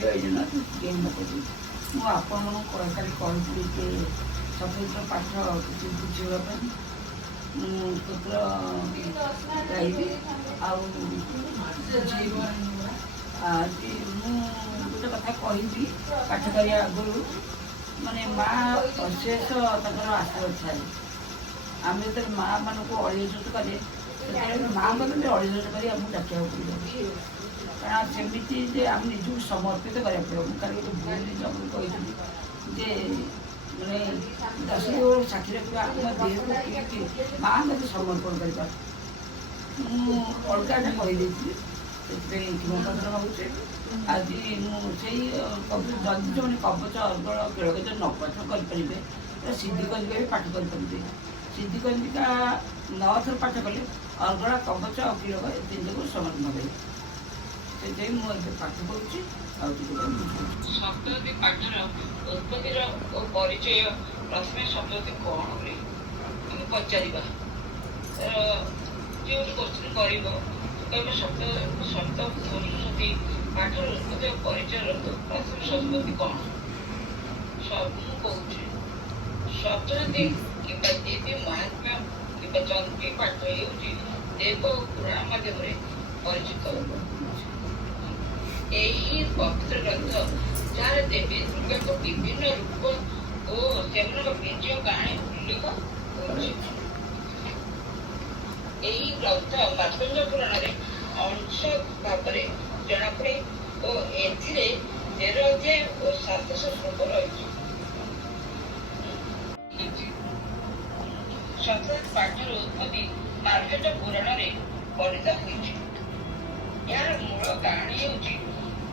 ଜୟ ଜଗନ୍ନାଥ ଜୟ ମାତାଜୀ। ମୁଁ ଆପଣମାନଙ୍କୁ କାଲି କହିଥିଲି ଯେ ସ୍ୱତନ୍ତ୍ର ପାଠ କିଛି ବୁଝିବା ପାଇଁ ମୁଁ ପୁତ୍ର ଗାଇବି ଆଉ ବୁଝେଇବି। ଆଜି ମୁଁ ଗୋଟେ କଥା କହିବି ପାଠ କରିବା ଆଗରୁ, ମାନେ ମା ଅଶେଷ ତାଙ୍କର ଆଶୀର୍ବାଦ ଥାଏ। ଆମେ ଯେତେବେଳେ ମା ମାନଙ୍କୁ ଅଳିଓଟ କଲେ ସେତେବେଳେ ମା ମାନଙ୍କୁ ଅଳିଓଟ କରି ଆମକୁ ଡାକିବାକୁ ପଡ଼ିବ, କାରଣ ସେମିତି ଯେ ଆମେ ନିଜକୁ ସମର୍ପିତ କରିବାକୁ ପଡ଼ିବ। ମୁଁ କାଲି ଗୋଟେ ଭୁଲ ଜିନିଷ ଆପଣଙ୍କୁ କହିଥିଲି ଯେ ମାନେ 10 ବର୍ଷ ସାକ୍ଷୀ ରଖିବା ଆମ ଦେହକୁ କେମିତି ମା ମୋତେ ସମର୍ପଣ କରିବା। ମୁଁ ଅଲଗାଟା କହିଦେଇଥିଲି, ସେଥିପାଇଁ କ୍ଷମାପ୍ରାର୍ଥନା ମାଗୁଛି। ଆଜି ମୁଁ ସେଇ ଯଦି ଯେଉଁମାନେ କବଚ ଅର୍ଗଳ କେଳଗଜ ନ ପାଠ କରିପାରିବେ ସିଦ୍ଧି କଞ୍ଜିକା ବି ପାଠ କରିପାରିବେ। ସିଦ୍ଧି କଞ୍ଜିକା 9 ଥର ପାଠ କଲେ ଅର୍ଗଳା କବଚ ଆଉ କିଳକ ଏ ତିନିଟାକୁ ସମାନ ହେବେ। ସେଥିପାଇଁ ମୁଁ ଏବେ ପାଠ କରୁଛି ଆଉ ଶବ୍ଦଟି ପାଠର ଉତ୍ପତ୍ତିର ଓ ପରିଚୟ। ପ୍ରଥମେ ଶବ୍ଦଟି କ'ଣ ହୁଏ ଆମେ ପଚାରିବା, ଯେଉଁ କୋଶ୍ଚିନ୍ କରିବ କହିବ ଶବ୍ଦ ସରସ୍ୱତୀ ପାଠର ଉତ୍ପତ୍ତି ଓ ପରିଚୟର ପ୍ରଥମେ ଶବ୍ଦଟି କ'ଣ। ମୁଁ କହୁଛି ଶବ୍ଦଟି କିମ୍ବା ଦେବୀ ମହାତ୍ମ୍ୟ କିମ୍ବା ଚନ୍ଦ୍ରୀ ପାଠ ହେଉଛି ଦେବ ଓ ପୁରାଣ ମାଧ୍ୟମରେ ପରିଚିତ। ଏହି ପବିତ୍ର ଗ୍ରନ୍ଥ ଯାହାର ଦେବୀ ଦୁର୍ଗାଙ୍କ ବିଭିନ୍ନ ରୂପ ଓ ସେମାନଙ୍କ ବିଜୟ କାହାଣୀ ଉଲ୍ଲେଖ କରୁଛି। ଏହି ଗ୍ରନ୍ଥ ମାର୍କଣ୍ଡ ପୁରାଣରେ ଅଂଶ ଭାବରେ ଜଣାପଡ଼େ ଓ ଏଥିରେ 13 ଅଧ୍ୟାୟ ଓ 700 ଶ୍ଲୋକ ରହିଛି। ଶବ୍ଦଟି ପାଠର ଉତ୍ପତ୍ତି ମାର୍କଣ୍ଡ ପୁରାଣରେ ବର୍ଣ୍ଣିତ ହୋଇଛି। ଏହାର ମୂଳ କାହାଣୀ ହେଉଛି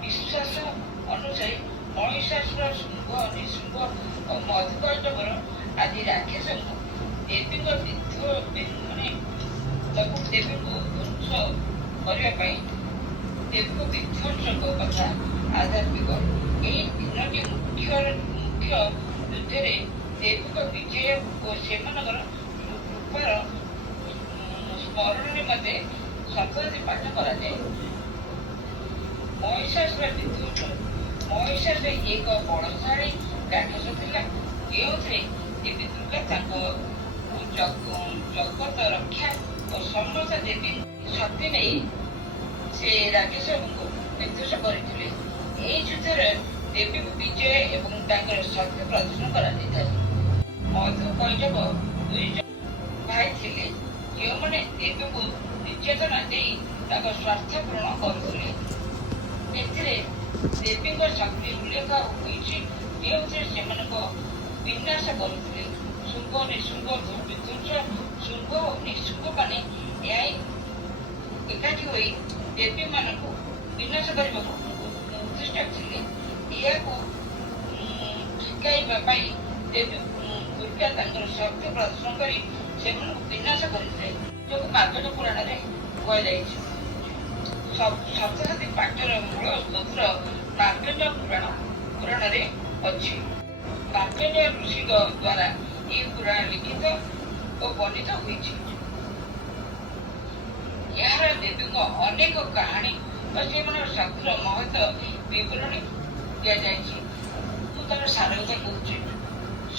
ବିଶ୍ୱାସ ଅନୁସାରେ ମହିଷାସୁର, ଶୁମ୍ଭ, ନିଶୁମ୍ଭ ଓ ମଧୁକୈଟବର ଆଦି ରାକ୍ଷସଙ୍କୁ ଦେବୀଙ୍କ ଦେବୀଙ୍କୁ ଧ୍ୱଂସ କରିବା ପାଇଁ ଦେବୀଙ୍କ ବିଧ୍ୱଂସଙ୍କ କଥା ଆଧ୍ୟାତ୍ମିକ। ଏହି 3ଟି ମୁଖ୍ୟ ଯୁଦ୍ଧରେ ଦେବୀଙ୍କ ବିଜୟ ଓ ସେମାନଙ୍କର କୃପାର ସ୍ମରଣ ନିମନ୍ତେ ଶବ୍ଦଟି ପାଠ କରାଯାଏ। ମହିଷାସୁର ବିଧ୍ୱଂସ। ମହିଷାସୁର ଏକ ବଳଶାଳୀ ରାକ୍ଷସ ଥିଲା, ଯେଉଁଥିରେ ଦେବୀ ଦୁର୍ଗା ତାଙ୍କ ଜଗତ ରକ୍ଷା ଓ ସମସ୍ତ ଦେବୀ ଶକ୍ତି ନେଇ ସେ ରାକ୍ଷସଙ୍କୁ ବିଧ୍ୱଂସ କରିଥିଲେ। ଏହି ଯୁଦ୍ଧରେ ଦେବୀଙ୍କୁ ବିଜୟ ଏବଂ ତାଙ୍କର ଶକ୍ତି ପ୍ରଦର୍ଶନ କରାଯାଇଥାଏ। ମଧୁକୈଟବ 2 ଜଣ ଭାଇ ଥିଲେ, ଯେଉଁମାନେ ଦେବୀଙ୍କୁ ନିର୍ଯାତନା ଦେଇ ତାଙ୍କ ସ୍ୱାର୍ଥ ପୂରଣ କରୁଥିଲେ। ଏଥିରେ ଦେବୀଙ୍କ ଶକ୍ତି ଉଲ୍ଲେଖ ହୋଇଛି, ଯେଉଁଥିରେ ସେମାନଙ୍କ ବିନାଶ କରୁଥିଲେ। ଶୁମ୍ଭ ନିଶୁମ୍ଭ ବିଧ୍ୱଂସ। ଶୁମ୍ଭ ଓ ନିଶୁମ୍ଭମାନେ ଏକାଠି ହୋଇ ଦେବୀମାନଙ୍କୁ ବିନାଶ କରିବାକୁ ଉଦ୍ଦିଷ୍ଟ ଥିଲେ। ଏହାକୁ ଠେକାଇବା ପାଇଁ ଦେବୀ ଦୁର୍ଗା ତାଙ୍କର ଶକ୍ତି ପ୍ରଦର୍ଶନ କରି ସେମାନଙ୍କୁ ବିନାଶ କରିଥିଲେ, ଯୋଉ ମାର୍କଣ୍ଡ ପୁରାଣରେ କୁହାଯାଇଛି। ସପ୍ତଶତୀ ପାଠର ମୂଳ ସ୍ତୋତ୍ର ମାର୍କଣ୍ଡ ପୁରାଣରେ ଅଛି। ମାର୍କଣ୍ଡ ଋଷିଙ୍କ ଦ୍ୱାରା ଏହି ପୁରାଣ ଲିଖିତ ଓ ବର୍ଣ୍ଣିତ ହୋଇଛି। ଏହାର ଦେବୀଙ୍କ ଅନେକ କାହାଣୀ ଓ ସେମାନଙ୍କ ଶକ୍ତିର ମହତ୍ଵ ବିବରଣୀ ଦିଆଯାଇଛି। ମୁଁ ତାର ସାର କଥା କହୁଛି।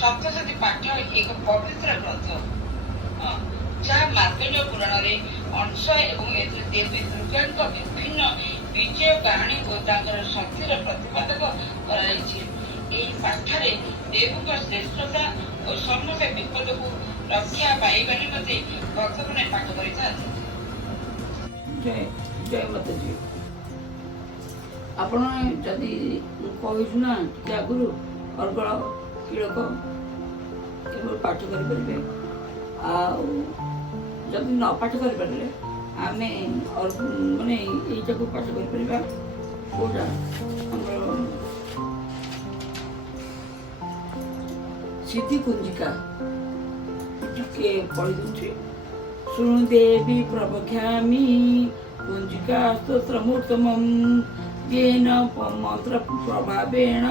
ସପ୍ତଶତୀ ପାଠ ଏକ ପବିତ୍ର ଗ୍ରନ୍ଥ, ଯାହା ମାର୍କଣ୍ଡ ପୁରାଣରେ ଅଂଶ ଏବଂ ଏଥିରେ ଦେବୀ ଦୁର୍ଗାଙ୍କ ବିଭିନ୍ନ ବିଜୟ କାହାଣୀ ଓ ତାଙ୍କର ଶକ୍ତିର ପ୍ରତିପାଦକ କରାଯାଇଛି। ଏହି ପାଠରେ ଦେବୀଙ୍କ ଶ୍ରେଷ୍ଠତା ଓ ସମସ୍ତ ବିପଦକୁ ରକ୍ଷା ପାଇବା ନିମନ୍ତେ ଭକ୍ତମାନେ ପାଠ କରିଥାନ୍ତି। ଜୟ ମାତାଜୀ। ଆପଣ ଯଦି କହିଛୁ ନା ଟିକେ ଆଗରୁ ଅର୍ଗଳ କିଳକ ଏଭଳି ପାଠ କରିପାରିବେ, ଆଉ ଯଦି ନ ପାଠ କରିପାରିଲେ ଆମେ ମାନେ ଏଇଟାକୁ ପାଠ କରିପାରିବା। କୋଉଟା ଆମର ସିଦ୍ଧି କୁଞ୍ଜିକା ଟିକେ ପଢି ଦଉଛି। ଶୁଣୁ ଦେବୀ ପ୍ରବକ୍ଷ୍ୟାମି କୁଞ୍ଜିକା ସ୍ତୋତ୍ରମୁତ୍ତମମ୍ येन मन्त्र प्रभावेण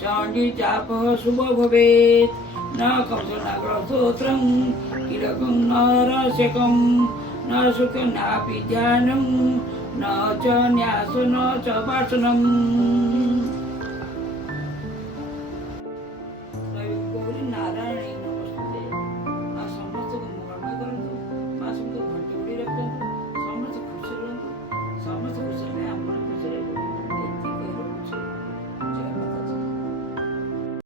चण्डी जापः शुभ भवेत्। न कंसनाग्रस्तोत्रं कीलकं न रस्यकं न सुखं नापि ध्यानं न च न्यास न च वासनम्।